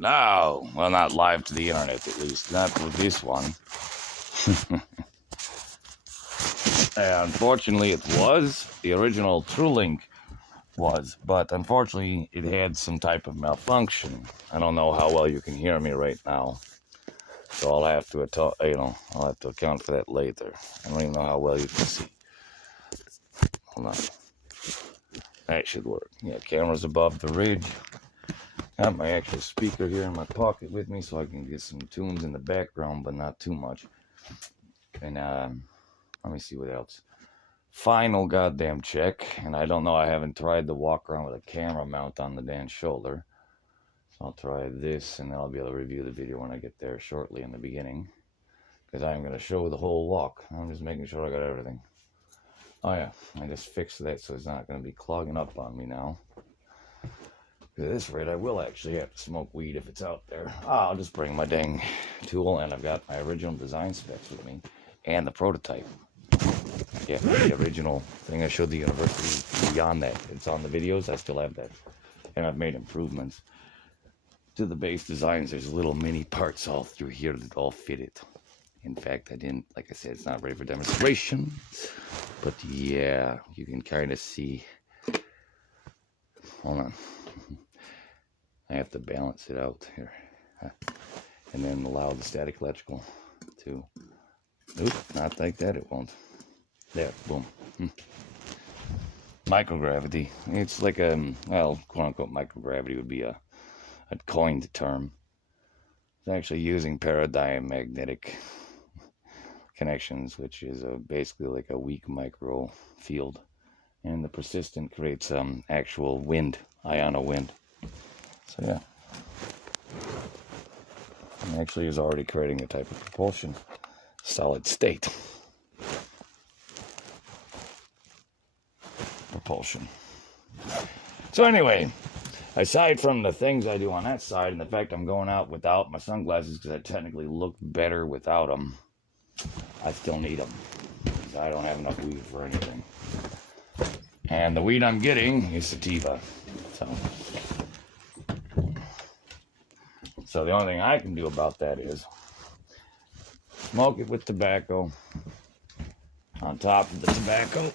No, well, not live to the internet, at least. Not with this one. Unfortunately, it was. The original TrueLink was, but unfortunately, it had some type of malfunction. I don't know how well you can hear me right now, so I'll have to, I'll have to account for that later. I don't even know how well you can see. Hold on. That should work. Yeah, camera's above the ridge. Got my actual speaker here in my pocket with me so I can get some tunes in the background, but not too much. And let me see what else. Final goddamn check. And I don't know, I haven't tried the walk around with a camera mount on the damn shoulder. So I'll try this and then I'll be able to review the video when I get there shortly in the beginning. Because I'm going to show the whole walk. I'm just making sure I got everything. Oh yeah, I just fixed that so it's not going to be clogging up on me now. At this rate, I will actually have to smoke weed if it's out there. I'll just bring my dang tool, and I've got my original design specs with me, and the prototype. Yeah, the original thing I showed the university. Beyond that, it's on the videos. I still have that, and I've made improvements to the base designs. There's little mini parts all through here that all fit it. In fact, I didn't, like I said, it's not ready for demonstration, but yeah, you can kind of see. Hold on. I have to balance it out here. And then allow the static electrical to... Oop, not like that, it won't. There, boom. Microgravity. It's like a, well, quote-unquote microgravity would be a coined term. It's actually using paradigm magnetic connections, which is basically like a weak micro field. And the persistent creates actual wind, ion wind. So yeah, it actually is already creating a type of propulsion, solid state propulsion. So anyway, aside from the things I do on that side and the fact I'm going out without my sunglasses because I technically look better without them, I still need them because I don't have enough weed for anything. And the weed I'm getting is sativa. So the only thing I can do about that is smoke it with tobacco on top of the tobacco.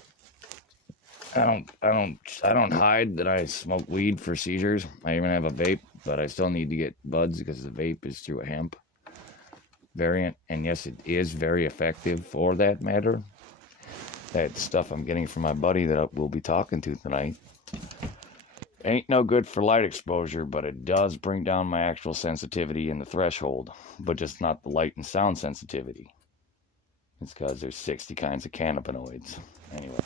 I don't hide that I smoke weed for seizures. I even have a vape, but I still need to get buds because the vape is through a hemp variant. And yes, it is very effective for that matter. That stuff I'm getting from my buddy that we'll be talking to tonight ain't no good for light exposure, but it does bring down my actual sensitivity in the threshold, but just not the light and sound sensitivity. It's because there's 60 kinds of cannabinoids. Anyway.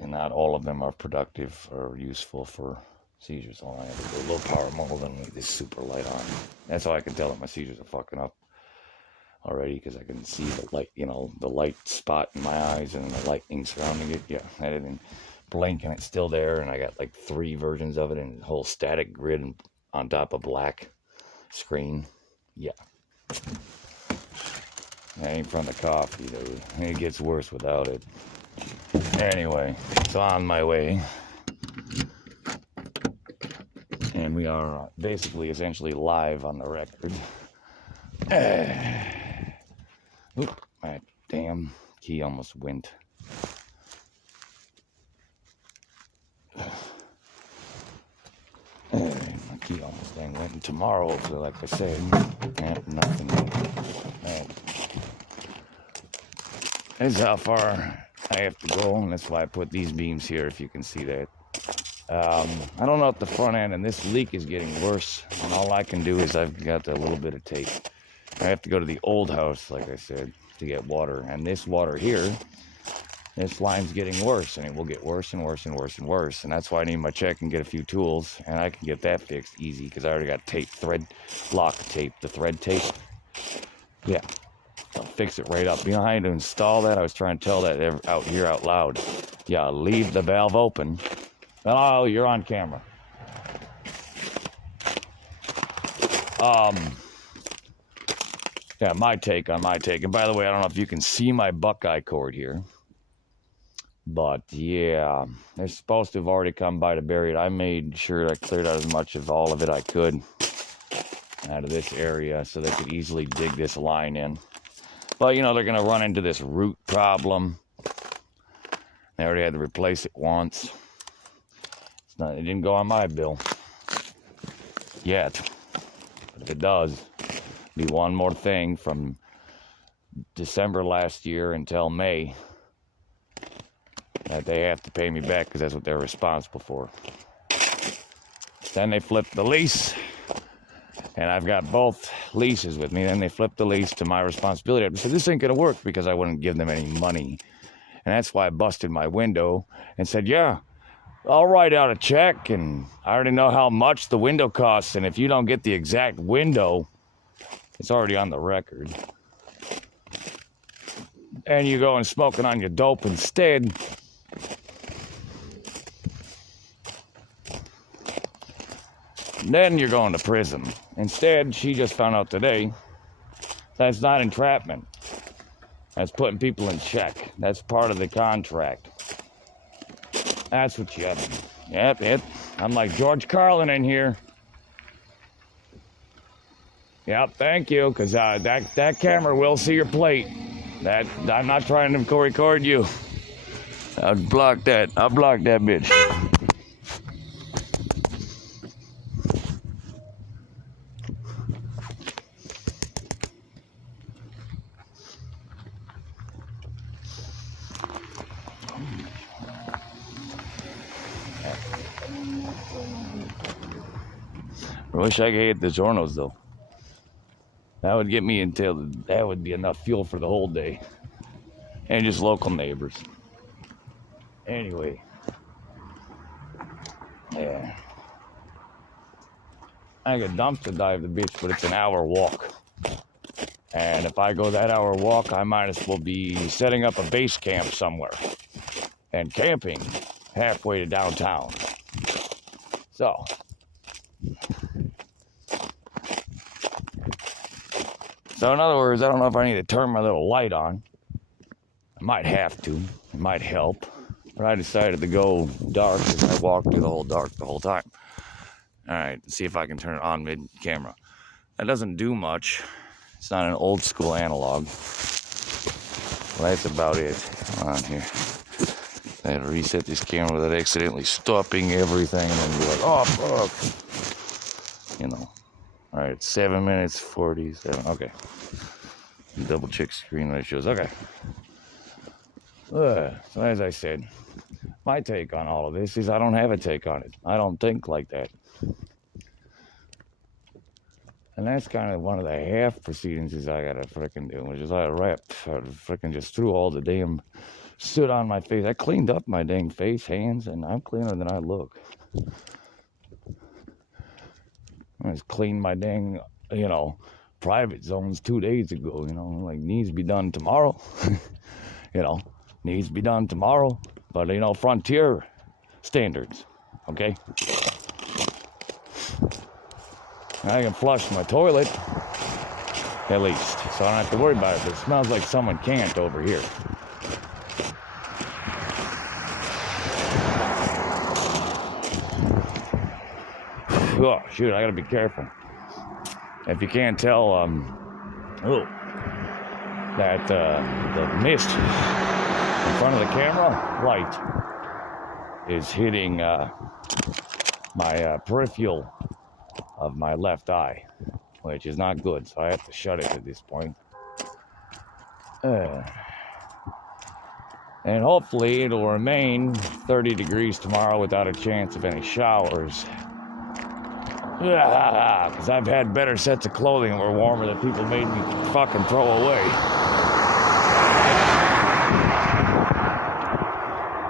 And not all of them are productive or useful for seizures. All I have is a low power mode and leave this super light on. That's how I can tell that my seizures are fucking up already, because I can see the light, the light spot in my eyes and the lightning surrounding it. Yeah, I didn't blink and it's still there, and I got like 3 versions of it and a whole static grid on top of black screen. Yeah. That ain't from the coffee, though. It gets worse without it. Anyway, it's on my way. And we are basically, essentially live on the record. Oop, my damn key almost went. My key almost dang went. And tomorrow, hopefully, like I said, nothing. This is how far I have to go, and that's why I put these beams here, if you can see that. I don't know if the front end, and this leak is getting worse, and all I can do is I've got a little bit of tape. I have to go to the old house, like I said, to get water, and this water here, this line's getting worse, and it will get worse and worse and worse and worse, and that's why I need my check and get a few tools, and I can get that fixed easy, because I already got tape, thread, lock tape, the thread tape. Yeah, I'll fix it right up behind to install that. I was trying to tell that out here out loud. Yeah, leave the valve open. Oh, you're on camera. Yeah, my take on my take. And by the way, I don't know if you can see my Buckeye cord here. But yeah, they're supposed to have already come by to bury it. I made sure I cleared out as much of all of it I could out of this area so they could easily dig this line in. But, you know, they're going to run into this root problem. They already had to replace it once. It didn't go on my bill yet. But if it does, be one more thing from December last year until May that they have to pay me back because that's what they're responsible for. Then they flipped the lease, and I've got both leases with me. Then they flipped the lease to my responsibility. I said, this ain't going to work because I wouldn't give them any money. And that's why I busted my window and said, yeah, I'll write out a check, and I already know how much the window costs. And if you don't get the exact window, it's already on the record. And you go and smoking on your dope instead, then you're going to prison. Instead, she just found out today that's not entrapment. That's putting people in check. That's part of the contract. That's what you have. Yep. I'm like George Carlin in here. Yep, thank you, because that camera will see your plate. I'm not trying to record you. I'll block that. I'll block that bitch. I wish I could hit the Zornos though. That would get me that would be enough fuel for the whole day. And just local neighbors. Anyway. Yeah. I could dumpster dive the beach, but it's an hour walk. And if I go that hour walk, I might as well be setting up a base camp somewhere. And camping halfway to downtown. So. So in other words, I don't know if I need to turn my little light on. I might have to. It might help. But I decided to go dark because I walked through the whole dark the whole time. All right, let's see if I can turn it on mid-camera. That doesn't do much. It's not an old school analog. Well, that's about it. Hold on here. I had to reset this camera without accidentally stopping everything and then be like, oh, fuck. You know. All right, 7 minutes 47. Okay. Double check screen ratios. Okay. So as I said, my take on all of this is I don't have a take on it. I don't think like that. And that's kind of one of the half proceedings I gotta frickin' do, which is I frickin' just threw all the damn soot on my face. I cleaned up my dang face, hands, and I'm cleaner than I look. I just cleaned my dang, private zones 2 days ago, like needs to be done tomorrow. Needs to be done tomorrow. But, frontier standards, okay? I can flush my toilet, at least, so I don't have to worry about it. But it smells like someone can't over here. Oh, shoot, I gotta be careful. If you can't tell, that the mist in front of the camera light is hitting my peripheral of my left eye, which is not good, so I have to shut it at this point. And hopefully it'll remain 30 degrees tomorrow without a chance of any showers. Because I've had better sets of clothing that were warmer that people made me fucking throw away.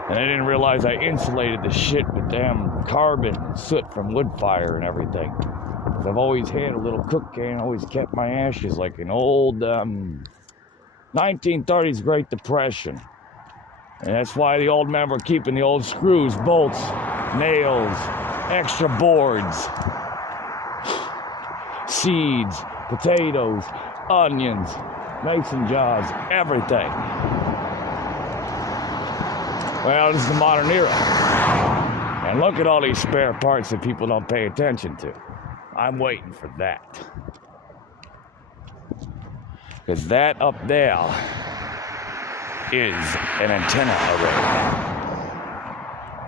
And I didn't realize I insulated the shit with damn carbon and soot from wood fire and everything. Because I've always had a little cook can, always kept my ashes like an old 1930s Great Depression. And that's why the old men were keeping the old screws, bolts, nails, extra boards, seeds, potatoes, onions, mason jars, everything. Well, this is the modern era. And look at all these spare parts that people don't pay attention to. I'm waiting for that. Because that up there is an antenna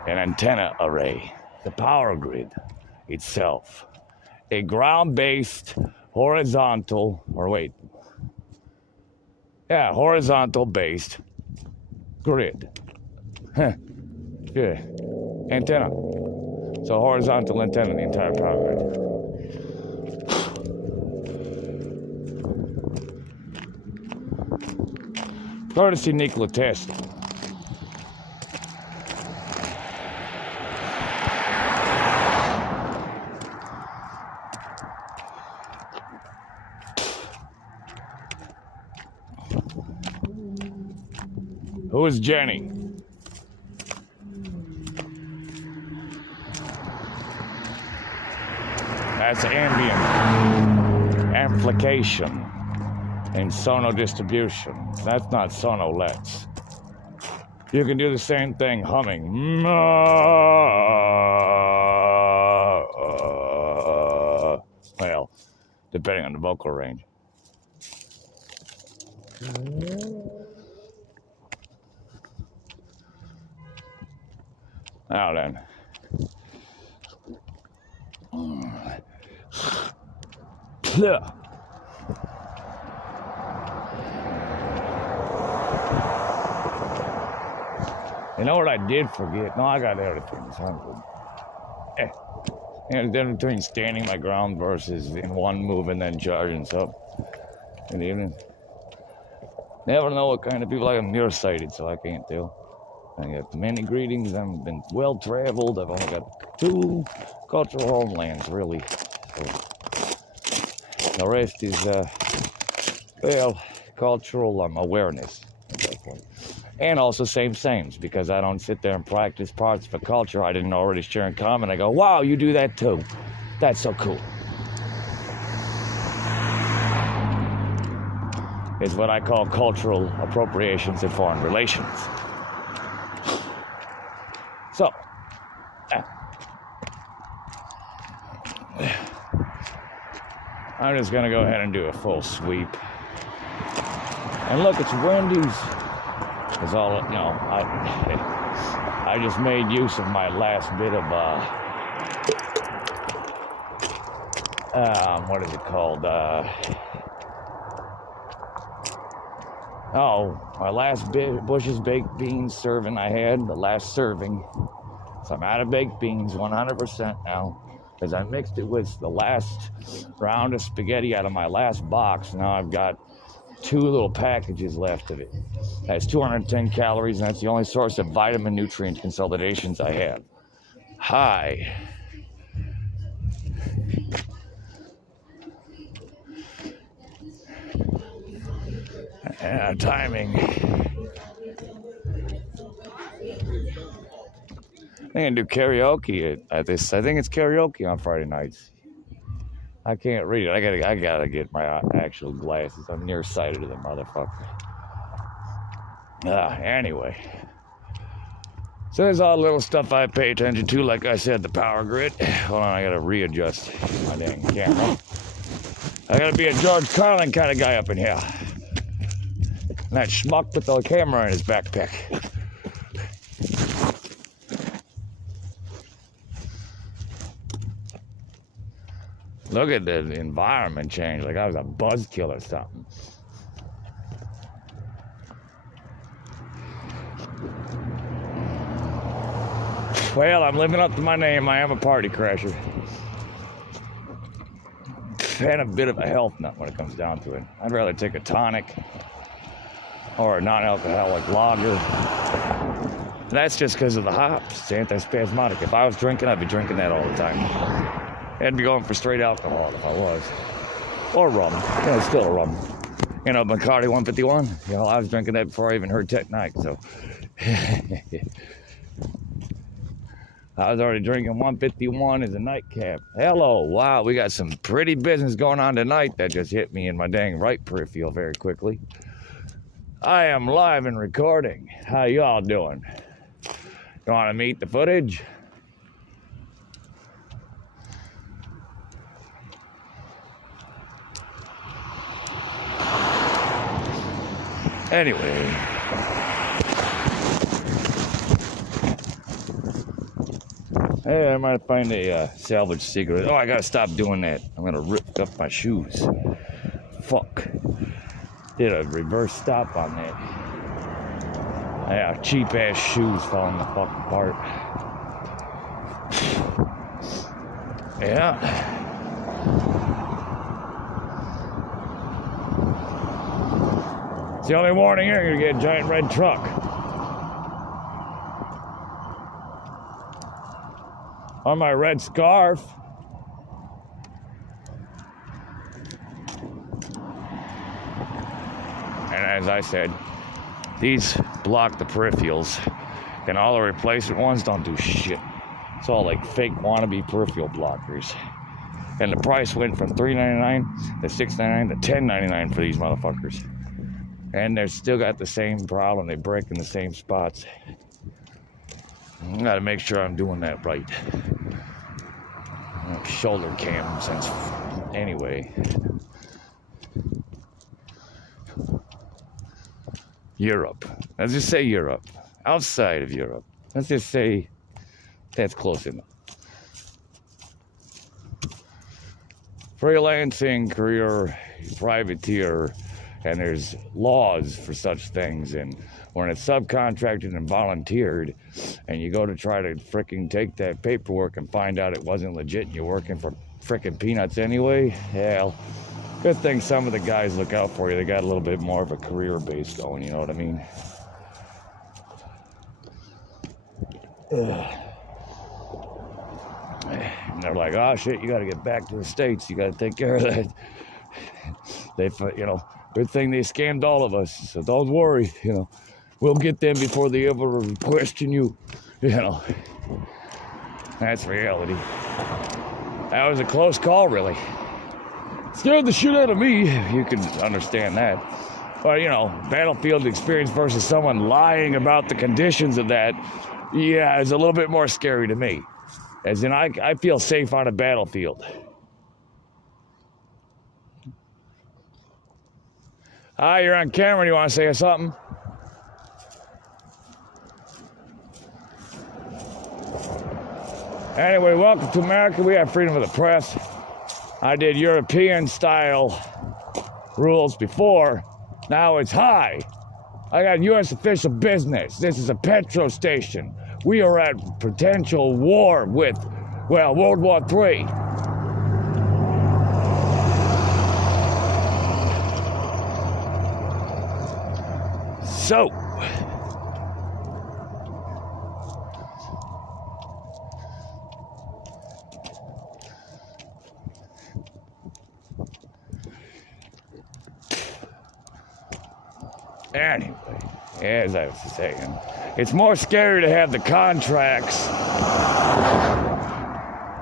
array. An antenna array. The power grid itself. A ground-based, horizontal based grid. Yeah. Antenna. So horizontal antenna, the entire power grid. Courtesy Nikola Tesla. Who is Jenny? That's ambient amplification and sono distribution. That's not sonolets. You can do the same thing humming. Well, depending on the vocal range. Now then. You know what I did forget? No, I got everything. So I'm good. You know, the difference between standing my ground versus in one move and then charging stuff in the evening. Never know what kind of people. I'm nearsighted, so I can't tell. I got many greetings. I've been well traveled. I've only got 2 cultural homelands, really. So the rest is, well, cultural awareness. And also sames, because I don't sit there and practice parts for culture I didn't already share in common. I go, wow, you do that too. That's so cool. It's what I call cultural appropriations in foreign relations. So, I'm just gonna go ahead and do a full sweep. And look, it's Wendy's. It's all, you know, I just made use of my last bit of, what is it called? My last Bush's baked beans serving I had, the last serving. So I'm out of baked beans 100% now, because I mixed it with the last round of spaghetti out of my last box. Now I've got 2 little packages left of it. That's 210 calories, and that's the only source of vitamin nutrient consolidations I have. Hi. Timing. I'm gonna do karaoke at this. I think it's karaoke on Friday nights. I can't read it. I gotta get my actual glasses. I'm nearsighted to the motherfucker. Anyway. So there's all the little stuff I pay attention to. Like I said, the power grid. Hold on, I gotta readjust my dang camera. I gotta be a George Carlin kind of guy up in here. And that schmuck with the camera in his backpack. Look at the environment change, like I was a buzzkill or something. Well, I'm living up to my name. I am a party crasher. And a bit of a health nut when it comes down to it. I'd rather take a tonic or a non-alcoholic lager. And that's just because of the hops. It's anti-spasmodic. If I was drinking, I'd be drinking that all the time. I'd be going for straight alcohol if I was. Or rum. You know, still rum. You know, Bacardi 151. You know, I was drinking that before I even heard Technique, so. I was already drinking 151 as a nightcap. Hello, wow, we got some pretty business going on tonight that just hit me in my dang right peripheral very quickly. I am live and recording. How y'all doing? You want to meet the footage? Anyway. Hey, I might find a salvage cigarette. Oh, I gotta stop doing that. I'm gonna rip up my shoes. Fuck. Did a reverse stop on that. Yeah, cheap ass shoes falling the fuck apart. Yeah. It's the only warning here, you're gonna get a giant red truck. On my red scarf. And as I said, these block the peripherals, and all the replacement ones don't do shit. It's all like fake wannabe peripheral blockers. And the price went from $3.99 to $6.99 to $10.99 for these motherfuckers. And they're still got the same problem. They break in the same spots. I gotta make sure I'm doing that right. Shoulder cam since anyway. Europe. Let's just say Europe. Outside of Europe. Let's just say that's close enough. Freelancing, career, privateer, and there's laws for such things, and when it's subcontracted and volunteered, and you go to try to frickin' take that paperwork and find out it wasn't legit and you're working for frickin' peanuts anyway, hell, good thing some of the guys look out for you. They got a little bit more of a career base going, you know what I mean? And they're like, oh shit, you gotta get back to the States. You gotta take care of that. They, you know, good thing they scammed all of us, so don't worry, you know. We'll get them before they ever question you, you know. That's reality. That was a close call, really. Scared the shit out of me, you can understand that. But, you know, battlefield experience versus someone lying about the conditions of that, yeah, it's a little bit more scary to me. As in, I feel safe on a battlefield. Hi, you're on camera. Do you want to say something? Anyway, welcome to America. We have freedom of the press. I did European-style rules before. Now it's high. I got U.S. official business. This is a petrol station. We are at potential war with, well, World War III. So, anyway, as I was saying, it's more scary to have the contracts.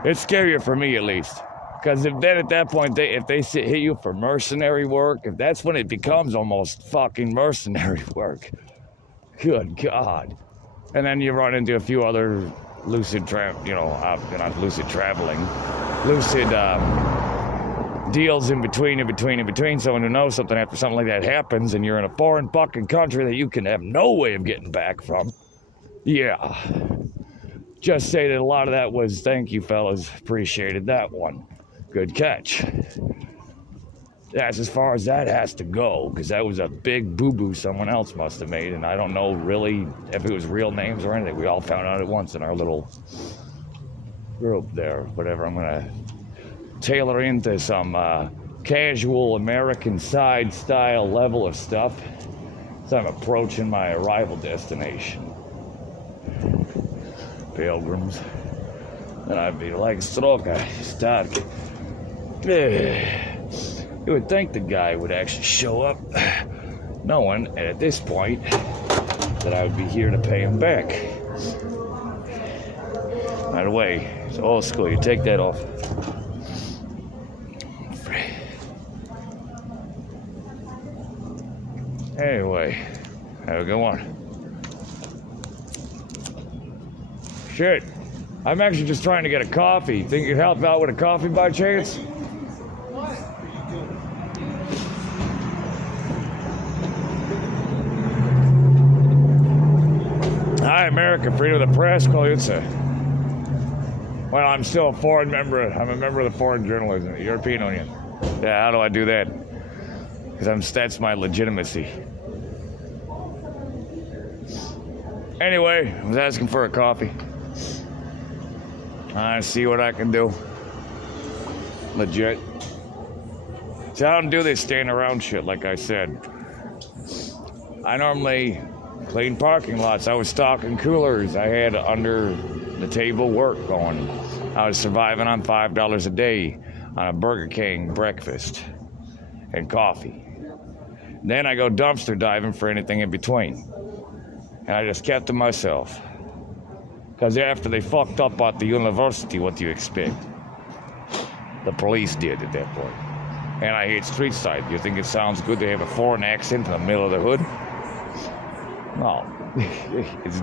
It's scarier for me, at least. Because if then at that point, if they hit you for mercenary work, if that's when it becomes almost fucking mercenary work. Good God. And then you run into a few other lucid deals in between. Someone who knows something after something like that happens, and you're in a foreign fucking country that you can have no way of getting back from. Yeah. Just say that a lot of that was, thank you fellas, appreciated that one. Good catch. That's as far as that has to go, because that was a big boo-boo someone else must have made, and I don't know really if it was real names or anything. We all found out at once in our little group there. Whatever, I'm gonna tailor into some casual American side style level of stuff as I'm approaching my arrival destination. Pilgrims. And I'd be like, Stroka, start. You would think the guy would actually show up, knowing at this point that I would be here to pay him back. By the way, it's old school. You take that off. Anyway, have a good one. Shit. I'm actually just trying to get a coffee. Think you'd help out with a coffee by chance? Hi, America, freedom of the press. Well, I'm still a foreign member. I'm a member of the Foreign Journalism, the European Union. Yeah, how do I do that? Because that's my legitimacy. Anyway, I was asking for a coffee. I see what I can do. Legit. See, I don't do this standing around shit, like I said. I normally clean parking lots. I was stocking coolers. I had under the table work going. I was surviving on $5 a day on a Burger King breakfast and coffee. Then I go dumpster diving for anything in between. And I just kept to myself. Because after they fucked up at the university, what do you expect? The police did at that point. And I hate street side. You think it sounds good to have a foreign accent in the middle of the hood? No.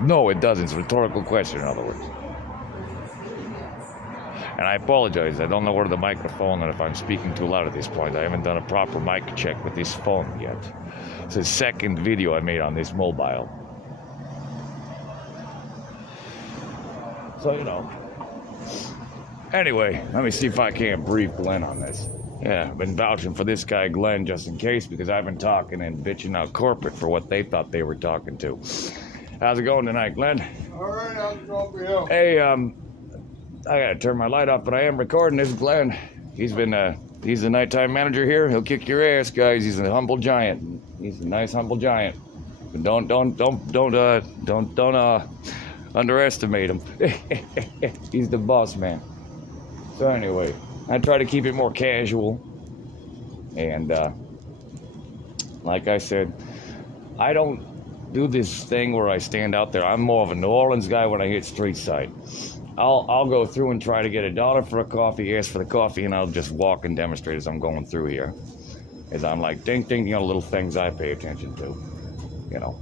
No, it doesn't. It's a rhetorical question, in other words. And I apologize. I don't know where the microphone, and if I'm speaking too loud at this point. I haven't done a proper mic check with this phone yet. It's the second video I made on this mobile. So, you know. Anyway, let me see if I can't brief Glenn on this. Yeah, I've been vouching for this guy, Glenn, just in case, because I've been talking and bitching out corporate for what they thought they were talking to. How's it going tonight, Glenn? All right, how's it going for you? Hey, I gotta turn my light off, but I am recording this, Glenn. He's the nighttime manager here. He'll kick your ass, guys. He's a humble giant. He's a nice, humble giant. But don't underestimate him. He's the boss man. So anyway, I try to keep it more casual. And like I said, I don't do this thing where I stand out there. I'm more of a New Orleans guy when I hit street side. I'll go through and try to get $1 for a coffee, ask for the coffee, and I'll just walk and demonstrate as I'm going through here. As I'm like, ding, ding, you know, little things I pay attention to, you know.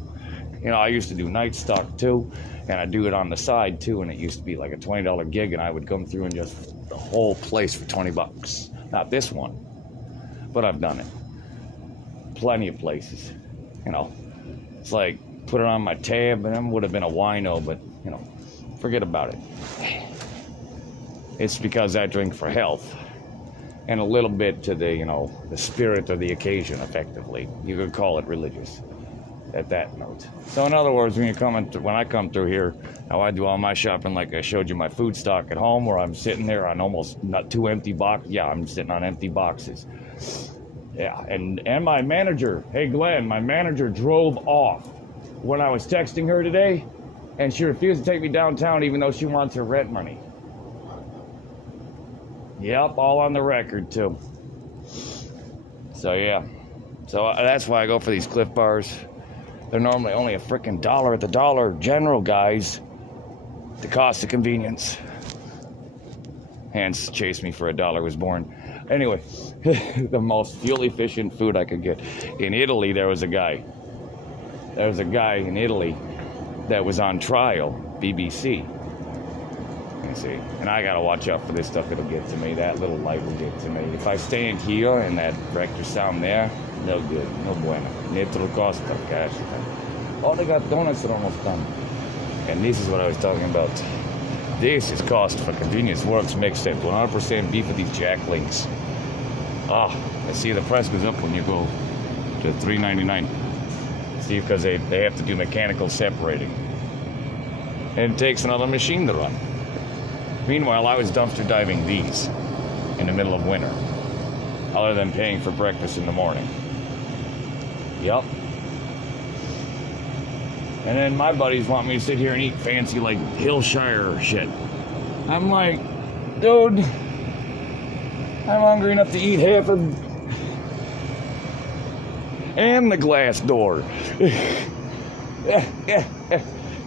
You know, I used to do night stock too, and I do it on the side too, and it used to be like a $20 gig, and I would come through and just the whole place for $20. Not this one, but I've done it. Plenty of places, you know. It's like, put it on my tab, and it would have been a wino, but, you know, forget about it. It's because I drink for health, and a little bit to the, you know, the spirit of the occasion, effectively. You could call it religious. At that note. So in other words, when I come through here, how I do all my shopping, like I showed you my food stock at home, where I'm sitting there on almost not 2 empty boxes. Yeah, I'm sitting on empty boxes. Yeah, and my manager, hey Glenn, my manager drove off when I was texting her today, and she refused to take me downtown even though she wants her rent money. Yep, all on the record too. So yeah, so that's why I go for these Cliff Bars. They're normally only a frickin' $1 at the Dollar General, guys. The cost of convenience. Hence, chase me for $1 was born. Anyway, the most fuel-efficient food I could get. In Italy, there was a guy. There was a guy in Italy that was on trial, BBC. You see, and I gotta watch out for this stuff. It'll get to me. That little light will get to me. If I stand here and that Rector sound there, no good, no bueno. Netro Costa, cash. Oh, they got donuts that are almost done. And this is what I was talking about. This is cost for convenience. Works mixed in 100% beef with these Jack Links. Ah, I see the price goes up when you go to $3.99. See, because they have to do mechanical separating. And it takes another machine to run. Meanwhile, I was dumpster diving these in the middle of winter, other than paying for breakfast in the morning. Yup. And then my buddies want me to sit here and eat fancy, like, Hillshire shit. I'm like, dude, I'm hungry enough to eat half of... and the glass door.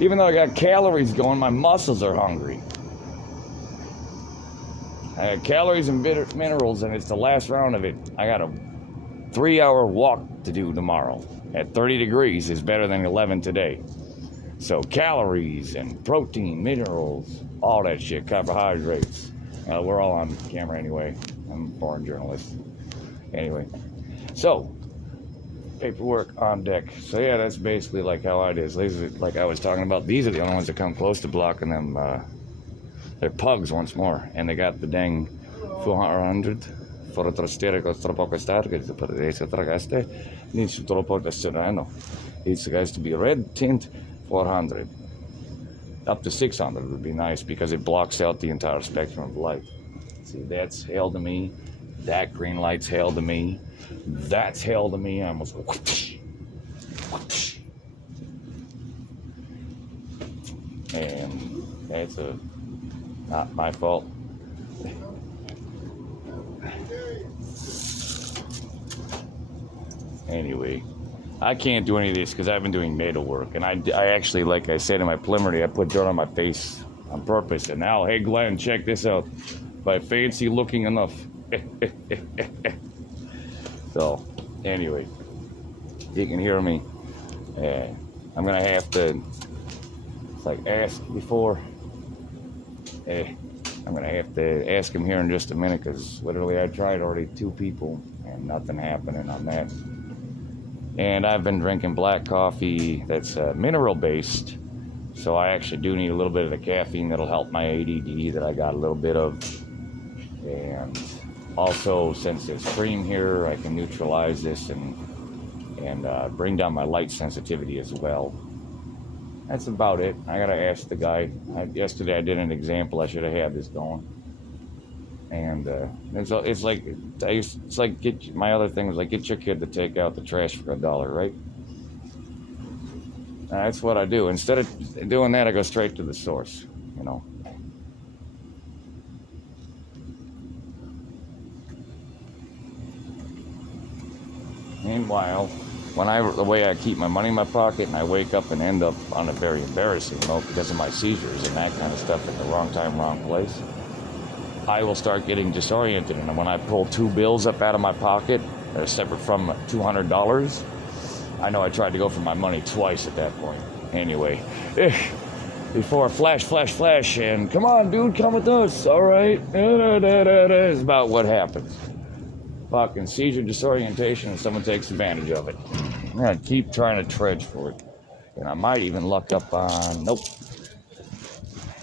Even though I got calories going, my muscles are hungry. I got calories and minerals, and it's the last round of it. I got a 3-hour walk to do tomorrow. At 30 degrees is better than 11 today. So calories and protein, minerals, all that shit, carbohydrates. We're all on camera anyway. I'm a foreign journalist. Anyway, so paperwork on deck. So yeah, that's basically like how it is. Like I was talking about, these are the only ones that come close to blocking them. They're pugs once more, and they got the dang 400 for a trastero troppo costarche per essere tragaste. Needs troppo testosterone. It's guys to be red tint 400. Up to 600 would be nice because it blocks out the entire spectrum of light. See, that's hell to me. That green light's hell to me. That's hell to me. I almost whoosh, whoosh. And that's not my fault. Anyway, I can't do any of this because I've been doing metalwork, and I actually, like I said in my preliminary, I put dirt on my face on purpose. And now, hey Glenn, check this out. By fancy looking enough. So, anyway, you can hear me. I'm gonna have to, it's like ask before. I'm gonna have to ask him here in just a minute because literally I tried already 2 people and nothing happening on that. And I've been drinking black coffee that's mineral based, so I actually do need a little bit of the caffeine that'll help my ADD that I got a little bit of. And also, since there's cream here, I can neutralize this and bring down my light sensitivity as well. That's about it. I gotta ask the guy. Yesterday I did an example. I should have had this going. And it's like my other thing was like, get your kid to take out the trash for $1, right? That's what I do. Instead of doing that, I go straight to the source, you know. Meanwhile, the way I keep my money in my pocket and I wake up and end up on a very embarrassing note because of my seizures and that kind of stuff at the wrong time, wrong place, I will start getting disoriented. And when I pull 2 bills up out of my pocket that are separate from $200, I know I tried to go for my money twice at that point. Anyway, before flash, and come on, dude, come with us, all right? Is about what happens. Fucking seizure disorientation, and someone takes advantage of it. I'm gonna keep trying to trudge for it. And I might even luck up on, nope.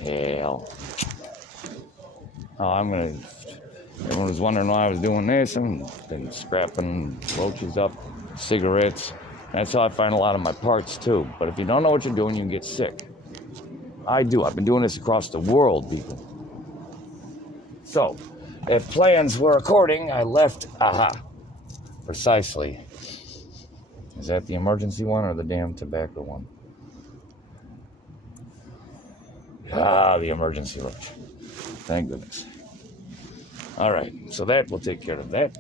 Hell. Oh, everyone was wondering why I was doing this. I've been scrapping roaches up, cigarettes. That's how I find a lot of my parts too. But if you don't know what you're doing, you can get sick. I do. I've been doing this across the world, people. So, if plans were according, I left, precisely. Is that the emergency one or the damn tobacco one? The emergency roach. Thank goodness. All right, so that will take care of that.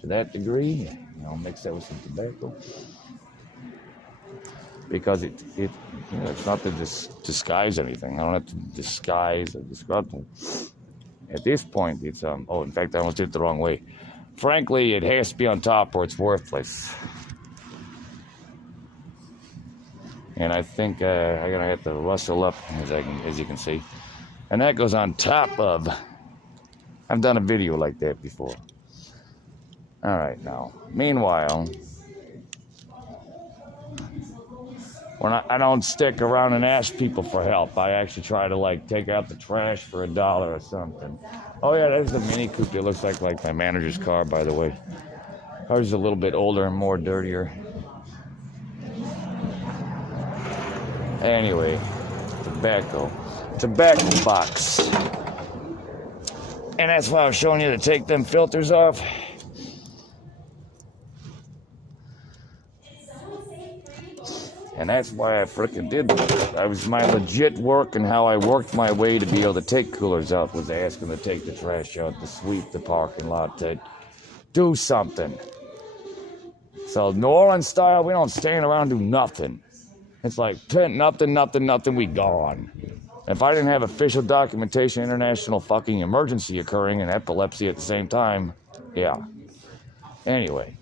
To that degree, I'll mix that with some tobacco. Because it's not to disguise anything. I don't have to disguise or disgruntle. At this point, it's, in fact, I almost did it the wrong way. Frankly, it has to be on top or it's worthless. And I think I'm gonna have to rustle up, as you can see. And that goes on top of, I've done a video like that before. All right, now, meanwhile, I don't stick around and ask people for help. I actually try to take out the trash for $1 or something. Oh yeah, there's the Mini Coupe. It looks like my manager's car, by the way. Ours is a little bit older and more dirtier. Anyway, tobacco box. And that's why I was showing you to take them filters off. And that's why I frickin' did that. I was my legit work, and how I worked my way to be able to take coolers out was asking to take the trash out, to sweep the parking lot, to do something. So New Orleans style, we don't stand around and do nothing. It's like nothing, we gone. If I didn't have official documentation, international fucking emergency occurring and epilepsy at the same time, yeah. Anyway.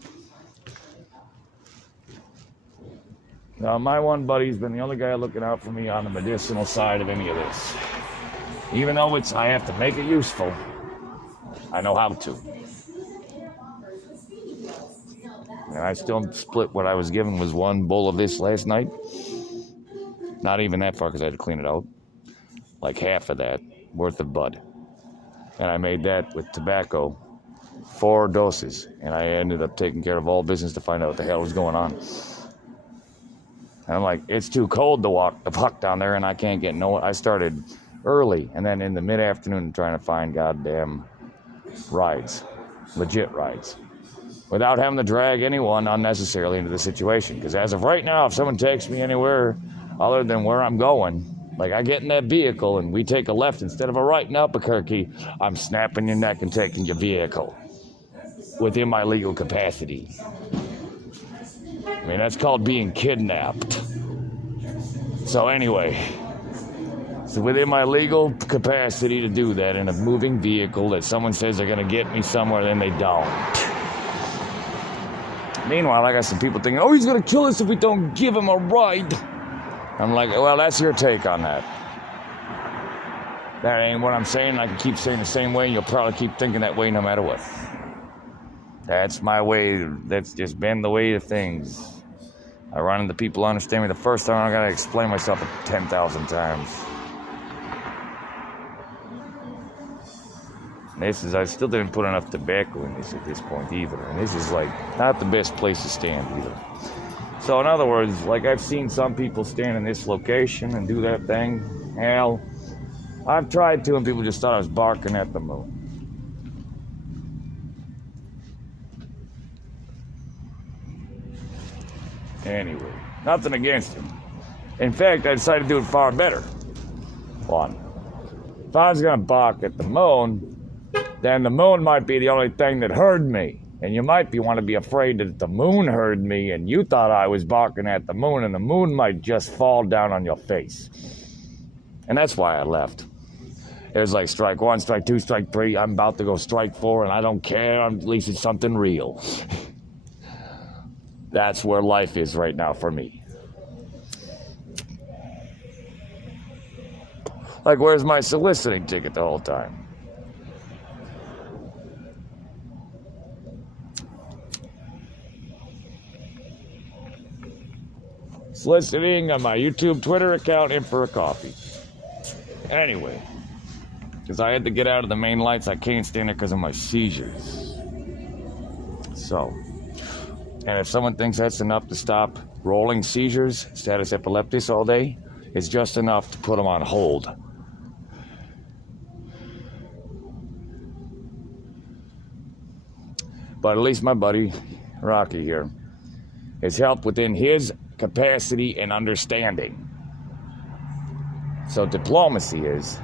Now, my one buddy's been the only guy looking out for me on the medicinal side of any of this. Even though I have to make it useful, I know how to. And I still split what I was given was one bowl of this last night. Not even that far because I had to clean it out. Like half of that worth of bud. And I made that with tobacco, 4 doses. And I ended up taking care of all business to find out what the hell was going on. And I'm like, it's too cold to walk the fuck down there and I can't get no. I started early and then in the mid-afternoon trying to find goddamn rides, legit rides, without having to drag anyone unnecessarily into the situation. Because as of right now, if someone takes me anywhere other than where I'm going, like I get in that vehicle and we take a left instead of a right in Albuquerque, I'm snapping your neck and taking your vehicle within my legal capacity. I mean, that's called being kidnapped. So anyway, so within my legal capacity to do that in a moving vehicle that someone says they're going to get me somewhere, then they don't. Meanwhile, I got some people thinking, oh, he's going to kill us if we don't give him a ride. I'm like, well, that's your take on that. That ain't what I'm saying. I can keep saying the same way, and you'll probably keep thinking that way no matter what. That's my way. That's just been the way of things. I run into people who understand me the first time, I gotta explain myself 10,000 times. I still didn't put enough tobacco in this at this point either. And this is like not the best place to stand either. So in other words, like I've seen some people stand in this location and do that thing. Hell, I've tried to and people just thought I was barking at the moon. Anyway, nothing against him. In fact, I decided to do it far better. One, if I was going to bark at the moon, then the moon might be the only thing that heard me. And you might want to be afraid that the moon heard me and you thought I was barking at the moon and the moon might just fall down on your face. And that's why I left. It was like strike 1, strike 2, strike 3. I'm about to go strike 4 and I don't care. At least it's something real. That's where life is right now for me. Like, where's my soliciting ticket the whole time? Soliciting on my YouTube, Twitter account, in for a coffee. Anyway, because I had to get out of the main lights, I can't stand it because of my seizures. So, and if someone thinks that's enough to stop rolling seizures, status epilepticus all day, it's just enough to put them on hold. But at least my buddy, Rocky here, has helped within his capacity and understanding. So diplomacy is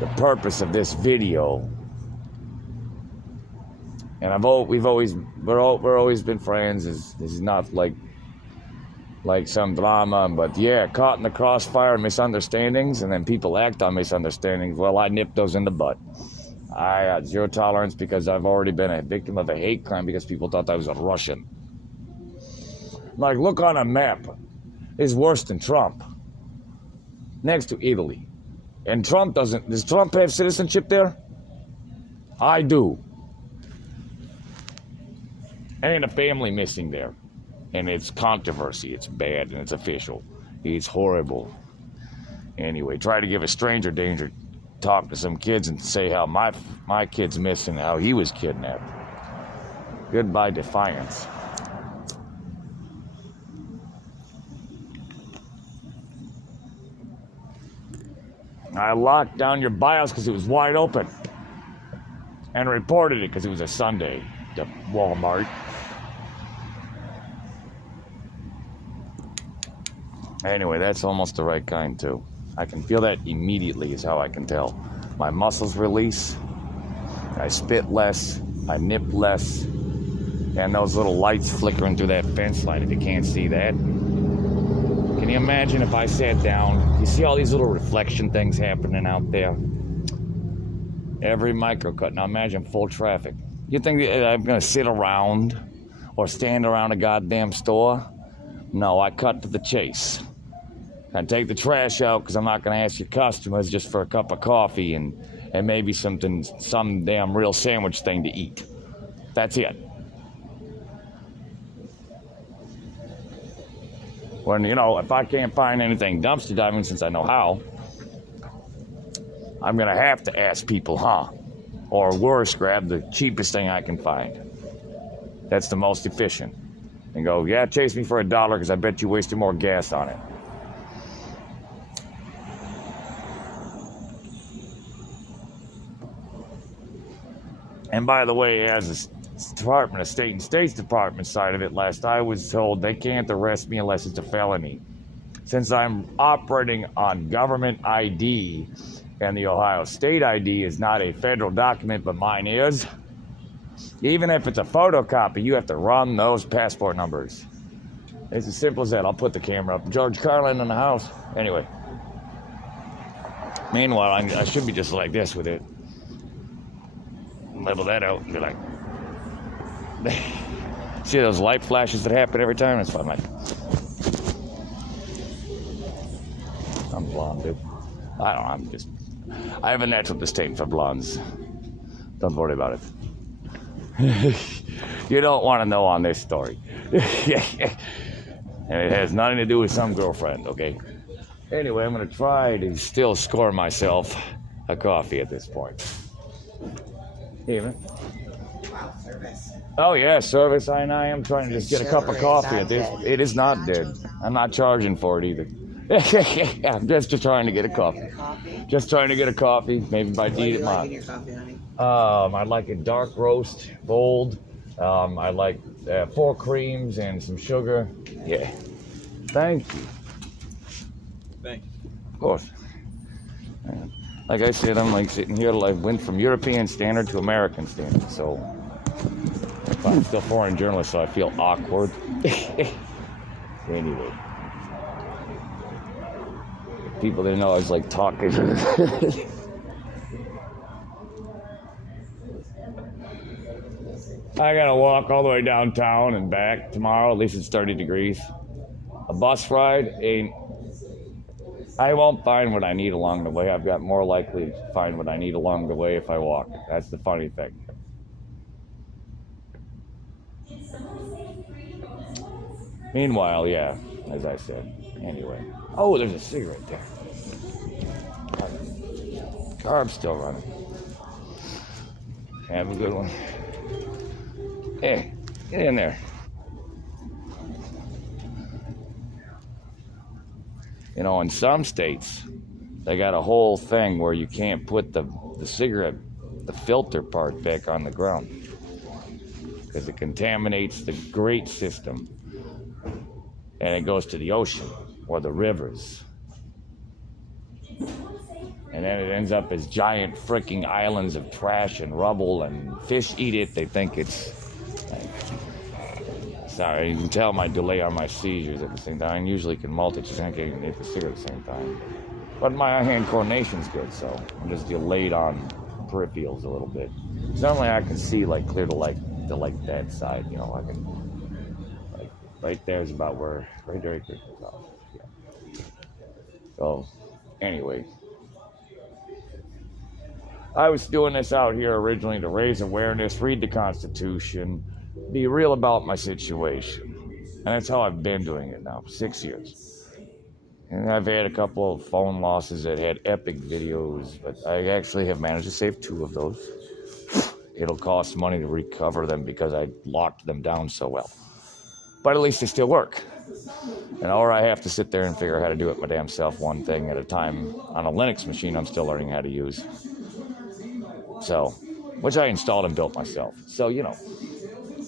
the purpose of this video. And we've always been friends. This is not like some drama, but yeah, caught in the crossfire of misunderstandings, and then people act on misunderstandings. Well, I nipped those in the butt. I had zero tolerance because I've already been a victim of a hate crime because people thought I was a Russian. Like, look on a map. It's worse than Trump. Next to Italy. And does Trump have citizenship there? I do. Ain't a family missing there. And it's controversy. It's bad and it's official. It's horrible. Anyway, try to give a stranger danger talk to some kids and say how my kid's missing, how he was kidnapped. Goodbye, defiance. I locked down your BIOS because it was wide open and reported it because it was a Sunday to Walmart. Anyway, that's almost the right kind too. I can feel that immediately is how I can tell. My muscles release, I spit less, I nip less, and those little lights flickering through that fence line, if you can't see that. Can you imagine if I sat down? You see all these little reflection things happening out there? Every microcut. Now imagine full traffic. You think that I'm going to sit around or stand around a goddamn store No, I cut to the chase. I take the trash out because I'm not going to ask your customers just for a cup of coffee and maybe some damn real sandwich thing to eat. That's it. When, if I can't find anything dumpster diving since I know how, I'm going to have to ask people, huh? Or worse, grab the cheapest thing I can find. That's the most efficient. And go, yeah, chase me for $1 because I bet you wasted more gas on it. And by the way, as the Department of State and State's Department side of it, last I was told they can't arrest me unless it's a felony. Since I'm operating on government ID, and the Ohio State ID is not a federal document, but mine is, even if it's a photocopy, you have to run those passport numbers. It's as simple as that. I'll put the camera up. George Carlin in the house. Anyway. Meanwhile, I should be just like this with it. Level that out and be like... See those light flashes that happen every time? That's fine. I'm blonde, dude. I have a natural disdain for blondes. Don't worry about it. You don't want to know on this story. And it has nothing to do with some girlfriend, okay? Anyway, I'm going to try to still score myself a coffee at this point. Even. Wow, service. Oh, yeah, service. I am trying to just get a cup of coffee at this. It is not dead. I'm not charging for it either. I'm just trying to get a coffee. Just trying to get a coffee. Maybe by eat it. What do you like in your coffee, honey? I like it dark roast, bold. I like 4 creams and some sugar. Yeah. Thank you. Thank you. Of course. Like I said, I'm like sitting here. I went from European standard to American standard. So I'm still foreign journalist, so I feel awkward. Anyway. People didn't know I was like talking. I gotta walk all the way downtown and back tomorrow. At least it's 30 degrees. A bus ride ain't. I won't find what I need along the way. I've got more likely to find what I need along the way if I walk. That's the funny thing. Meanwhile, yeah, as I said. Anyway. Oh, there's a cigarette there. Carb's still running. Have a good one. Hey, get in there. In some states, they got a whole thing where you can't put the cigarette, the filter part back on the ground because it contaminates the grate system and it goes to the ocean or the rivers. And then it ends up as giant freaking islands of trash and rubble, and fish eat it. They think it's... Sorry, you can tell my delay on my seizures at the same time. I usually can multitask and hit the cigarette at the same time. But my hand coordination's good, so I'm just delayed on peripherals a little bit. Normally I can see like clear to like that side, I can... Like, right there is about where... Right there, it goes off. Yeah. So, anyway... I was doing this out here originally to raise awareness, read the Constitution, be real about my situation. And that's how I've been doing it now, 6 years. And I've had a couple of phone losses that had epic videos, but I actually have managed to save 2 of those. It'll cost money to recover them because I locked them down so well. But at least they still work. And or I have to sit there and figure out how to do it my damn self, one thing at a time on a Linux machine I'm still learning how to use. So, which I installed and built myself. So,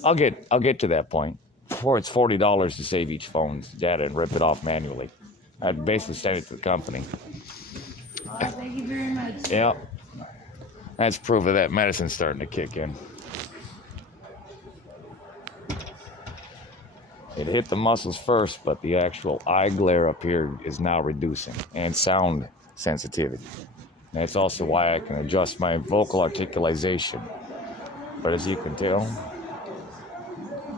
I'll get to that point. Before it's $40 to save each phone's data and rip it off manually. I'd basically send it to the company. Thank you very much. Yep. That's proof of that medicine starting to kick in. It hit the muscles first, but the actual eye glare up here is now reducing, and sound sensitivity. And that's also why I can adjust my vocal articulation. But as you can tell,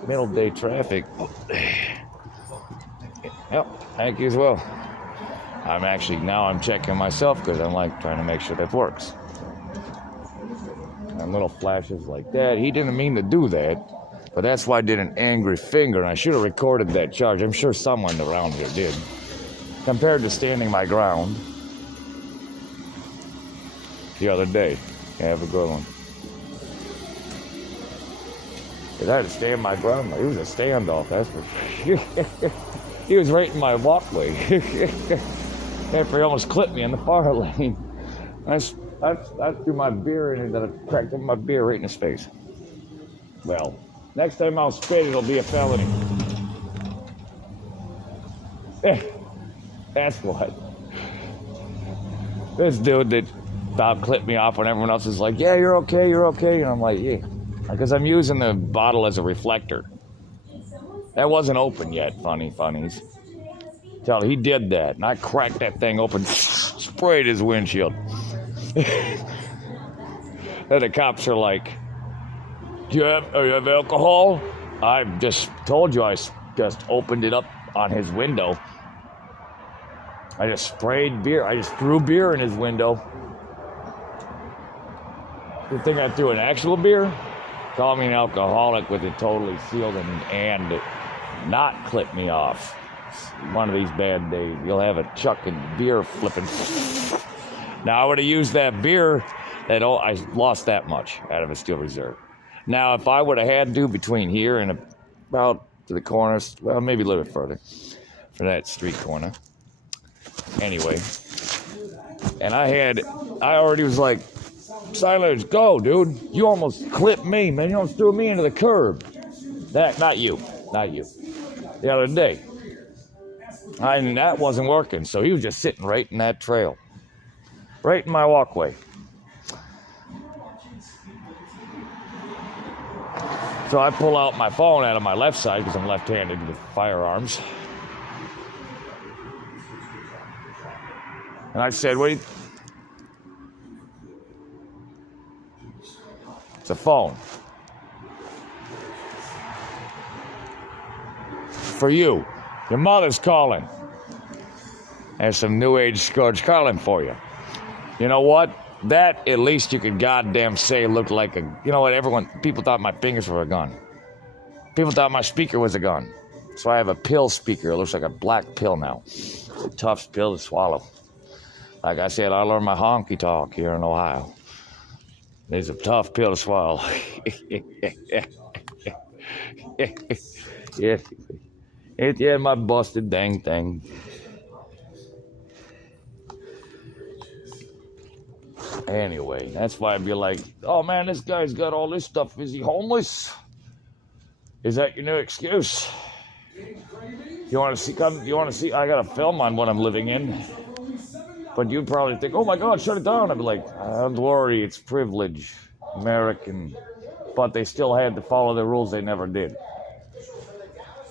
middle day traffic. Yep, thank you as well. I'm checking myself because I'm like trying to make sure that works. And little flashes like that. He didn't mean to do that, but that's why I did an angry finger, and I should have recorded that charge. I'm sure someone around here did. Compared to standing my ground the other day. Have a good one. Because I had to stand my ground. He was a standoff, that's for sure. He was right in my walkway. After he almost clipped me in the far lane. I threw my beer in and then I cracked up my beer right in his face. Well, next time I'll spit, it'll be a felony. That's what. This dude that about clipped me off when everyone else is like, yeah, you're okay. And I'm like, yeah. Because I'm using the bottle as a reflector. That wasn't open yet, funnies. Tell he did that, and I cracked that thing open, sprayed his windshield. And the cops are like, do you have alcohol? I just told you I just opened it up on his window. I just sprayed beer. I just threw beer in his window. You think I threw an actual beer? Call me an alcoholic with it totally sealed and not clip me off. One of these bad days, you'll have a chucking beer flipping. Now I would have used that beer. I lost that much out of a steel reserve. Now if I would have had to between here and about to the corners, well maybe a little bit further, for that street corner. Anyway, and I already was like, Silence, go, dude. You almost clipped me, man. You almost threw me into the curb. Not you. The other day. And that wasn't working, so he was just sitting right in that trail. Right in my walkway. So I pull out my phone out of my left side, because I'm left-handed with firearms. And I said, wait. It's a phone. For you. Your mother's calling. There's some new age scourge calling for you. You know what? That, at least you could goddamn say looked like a... You know what? People thought my fingers were a gun. People thought my speaker was a gun. So I have a pill speaker. It looks like a black pill now. It's a tough pill to swallow. Like I said, I learned my honky talk here in Ohio. It's a tough pill to swallow. Yeah, my busted dang thing. Anyway, that's why I'd be like, oh man, this guy's got all this stuff. Is he homeless? Is that your new excuse? You want to see? I got a film on what I'm living in. But you'd probably think, oh my God, shut it down. I'd be like, don't worry, it's privilege, American. But they still had to follow the rules they never did.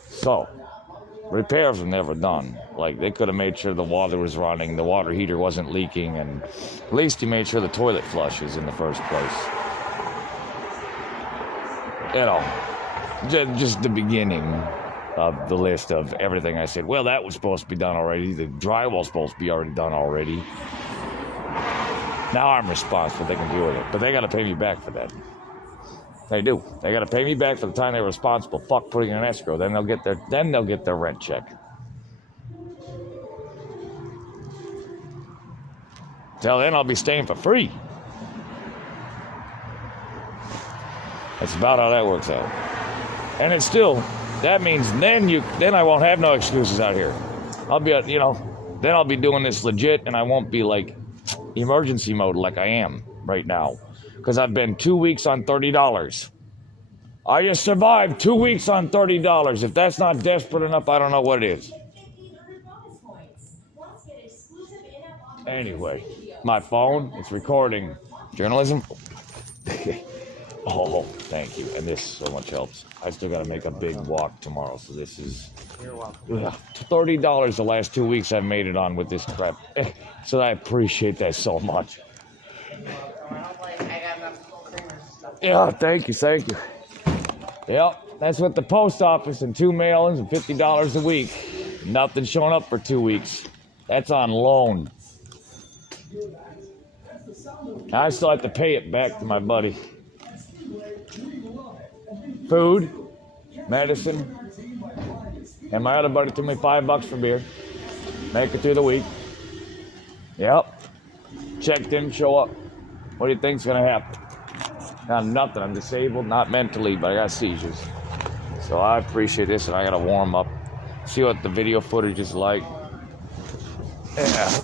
So, repairs were never done. Like, they could have made sure the water was running, the water heater wasn't leaking, and at least he made sure the toilet flushes in the first place. You know, just the beginning of the list of everything I said. Well, that was supposed to be done already. The drywall's supposed to be already done already. Now I'm responsible. They can deal with it. But they got to pay me back for that. They do. They got to pay me back for the time they were responsible. Fuck putting in an escrow. Then they'll get their rent check. Till then, I'll be staying for free. That's about how that works out. And it's still, that means then I won't have no excuses out here. I'll be, then I'll be doing this legit, and I won't be like emergency mode like I am right now. Because I've been 2 weeks on $30. I just survived 2 weeks on $30. If that's not desperate enough, I don't know what it is. Anyway, my phone, it's recording journalism. Oh, thank you. And this so much helps. I still got to make a big walk tomorrow, so this is... You're welcome. $30 the last 2 weeks I've made it on with this crap. So I appreciate that so much. I got enough creamers and stuff. Yeah, thank you. Yep, that's what the post office and 2 mail-ins and $50 a week. Nothing showing up for 2 weeks. That's on loan. I still have to pay it back to my buddy. Food, medicine, and my other buddy took me $5 for beer. Make it through the week. Yep. Checked in, show up. What do you think's gonna happen? Got nothing. I'm disabled, not mentally, but I got seizures. So I appreciate this, and I gotta warm up. See what the video footage is like. Yeah.